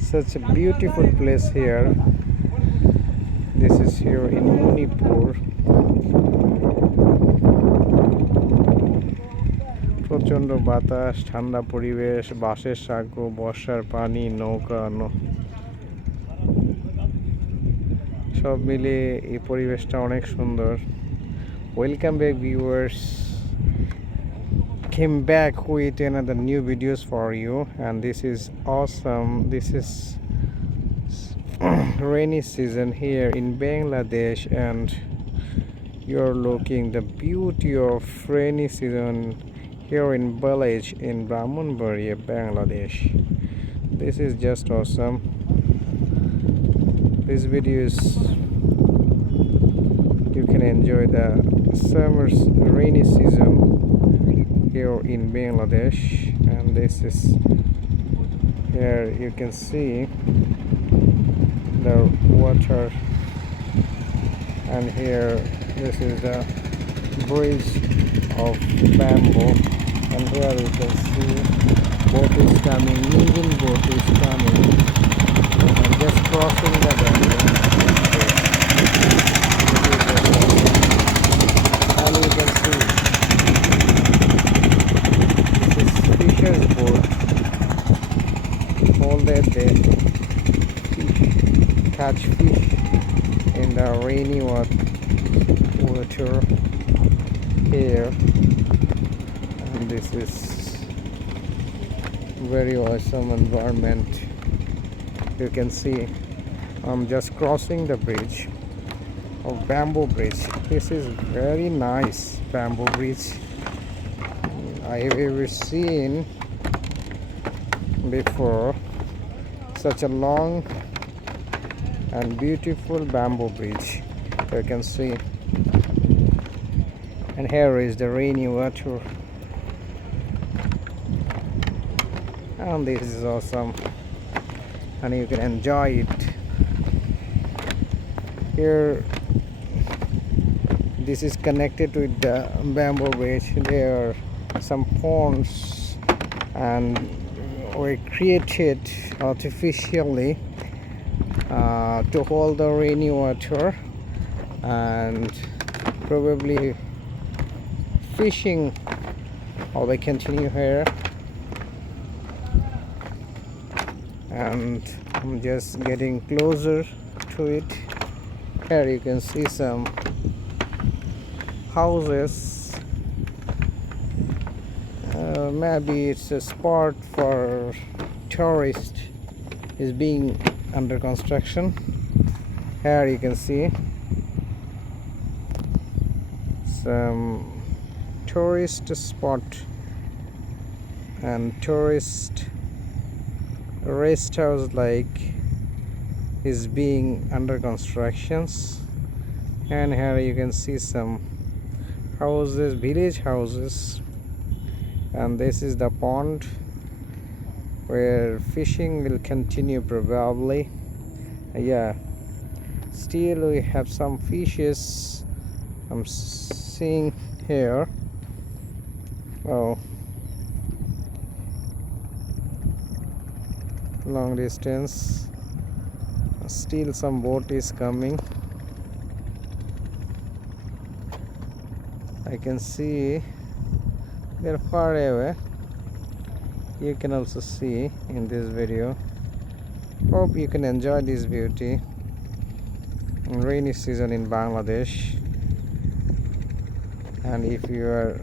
Such a beautiful place here. This is here in Manipur. প্রচণ্ড বাতাস, ঠান্ডা পরিবেশ, বাঁশের সাঁকো, বর্ষার পানি, নৌকা সব মিলে এই পরিবেশটা অনেক সুন্দর। Welcome back viewers, came back with another new videos for you, and this is awesome. This is rainy season here in Bangladesh, and you're looking the beauty of rainy season here in village in Brahmanbaria, Bangladesh. This is just awesome. This video is you can enjoy the summer's rainy season here in Bangladesh, and this is here you can see the water, and here this is the bridge of bamboo, and here you can see boat is coming, Indian boat is coming and just crossing the bamboo, and you can see this is fisher's boat. All that they catch fish in the rainy water here, and this is very awesome environment. You can see I'm just crossing the bridge of bamboo bridge. This is very nice bamboo bridge I have ever seen before. Such a long and beautiful bamboo bridge you can see, and here is the rainy water, and this is awesome, and you can enjoy it here. This is connected with the bamboo bridge. There are some ponds and were created artificially to hold the rainy water, and probably fishing or they continue here. And I'm just getting closer to it. Here you can see some houses. Maybe it's a spot for tourists is being under construction. Here you can see some tourist spot and tourist rest house like is being under constructions, and here you can see some houses, village houses, and this is the pond where fishing will continue probably. Yeah, still we have some fishes I'm seeing here. Oh, long distance, still some boat is coming. I can see they're far away. You can also see in this video. Hope you can enjoy this beauty in rainy season in Bangladesh. And if you are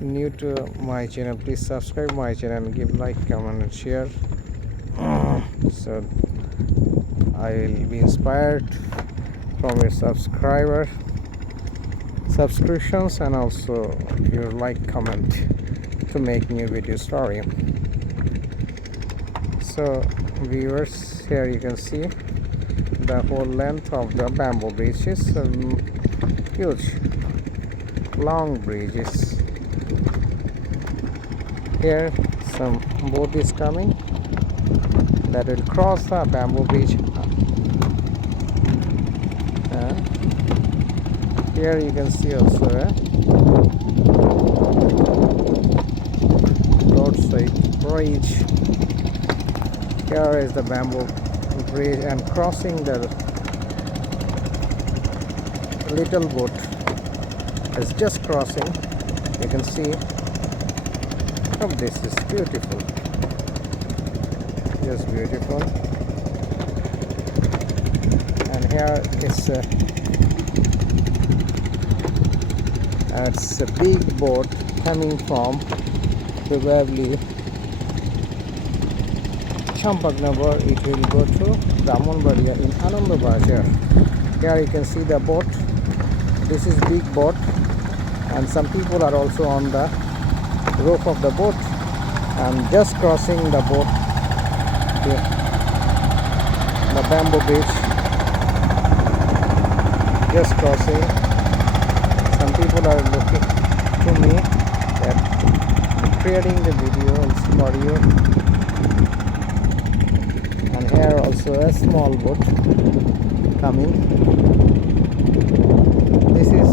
new to my channel, please subscribe my channel and give like, comment and share, so I will be inspired from your subscriptions, and also your like, comment to make new videos for you. So viewers, here you can see the whole length of the bamboo bridge is huge, long bridges. Here some boat is coming that will cross the bamboo bridge. Here you can see also roads side bridge. Here is the bamboo bridge, and crossing the little boat is just crossing. You can see. Oh, this is beautiful. Just beautiful. And here is it's a big boat coming from probably Champagnagar. It will go to Ramanbaria in Anandabazar. Here you can see the boat. This is big boat, and some people are also on the roof of the boat and just crossing the boat, the bamboo bridge. Just crossing. Some people are looking to me that creating the video is for you. And here also a small boat coming. This is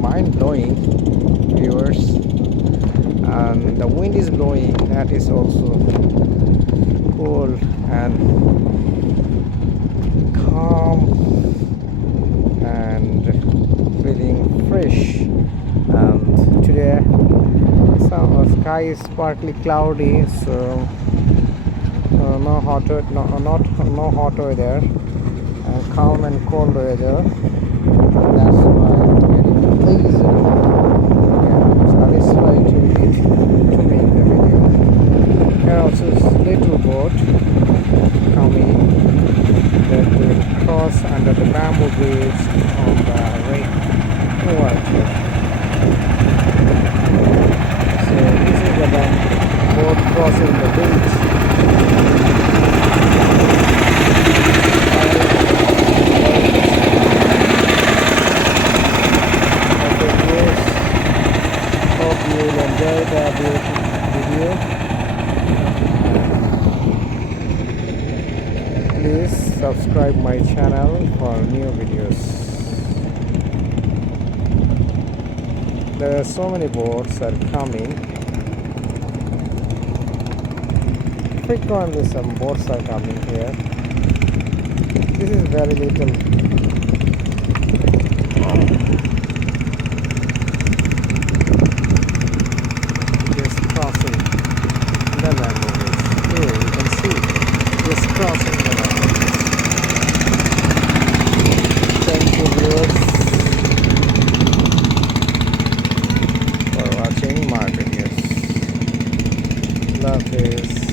mind-blowing, viewers. And the wind is blowing. That is also cool and calm and feeling fresh. And today some sky is partly cloudy, so no hot weather, and calm and cold weather. That's why I'm very pleased and satisfied to make the video. Here also is little boat coming that will cross under the bamboo bridge on the rainwater. So this is the boat crossing the bridge. Hope you will enjoy the video. Please subscribe my channel for new videos. There are so many boats are coming. Frequently some boats are coming here. This is very little. Just crossing the bamboo bridge. Here you can see, just crossing the bamboo bridge. Thank you, viewers, for watching my videos. Love this.